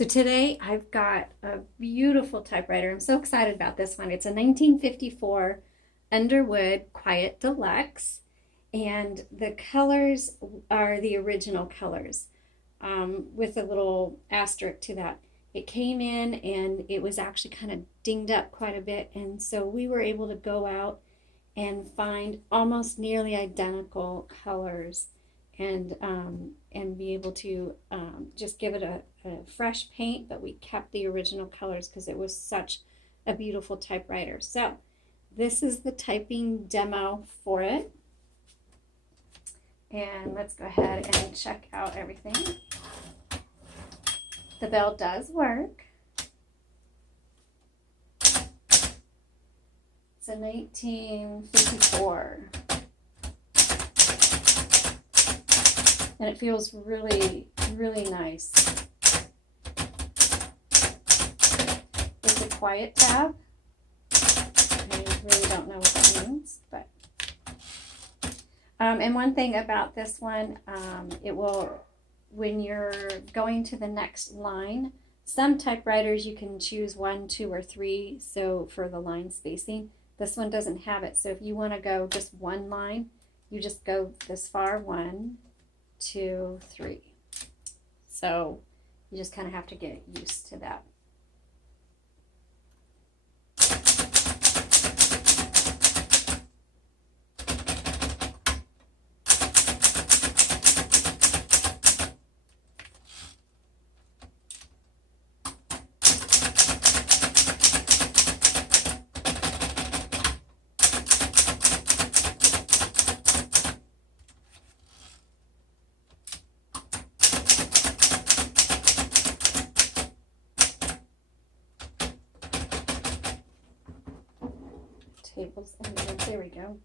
So today I've got a beautiful typewriter. I'm so excited about this one. It's a 1954 Underwood Quiet Deluxe, and the colors are the original colors, with a little asterisk to that. It came in and it was actually kind of dinged up quite a bit, and so we were able to go out and find almost nearly identical colors and be able to just give it a fresh paint, but we kept the original colors because it was such a beautiful typewriter. So this is the typing demo for it. And let's go ahead and check out everything. The bell does work. It's a 1954. And it feels really, really nice. It's a quiet tab. I really don't know what that means, but and one thing about this one, it will, when you're going to the next line, some typewriters you can choose 1, 2, or 3, so for the line spacing. This one doesn't have it, so if you want to go just one line, you just go this far, 1, 2, 3. So you just kind of have to get used to that. Tables and there we go.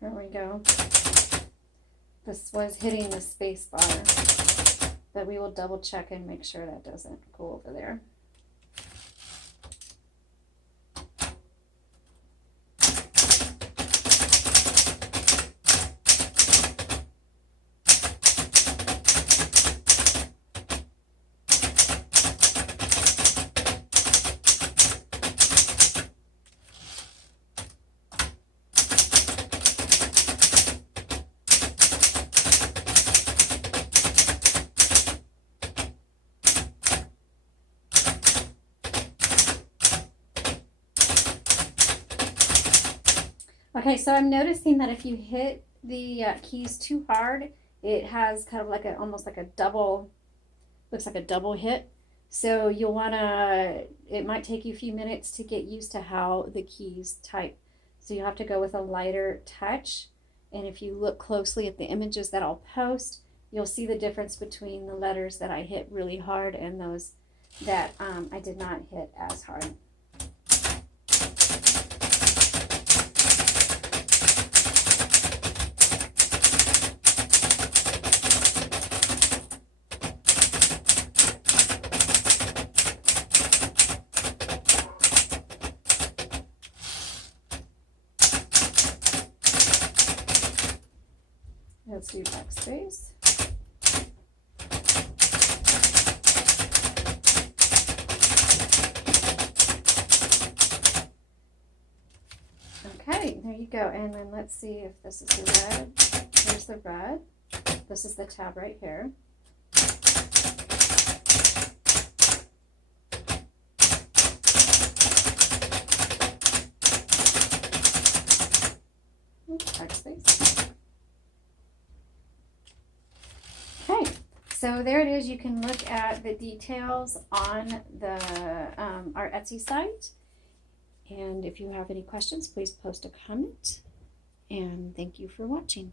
There we go. This was hitting the space bar, but we will double check and make sure that doesn't go over there. Okay, so I'm noticing that if you hit the keys too hard, it has kind of like a, almost like a double, looks like a double hit. So you'll want to, it might take you a few minutes to get used to how the keys type. So you have to go with a lighter touch. And if you look closely at the images that I'll post, you'll see the difference between the letters that I hit really hard and those that I did not hit as hard. Let's do backspace. Okay, there you go. And then let's see if this is the red. Here's the red. This is the tab right here. Backspace. Okay, so there it is. You can look at the details on the our Etsy site. And if you have any questions, please post a comment. And thank you for watching.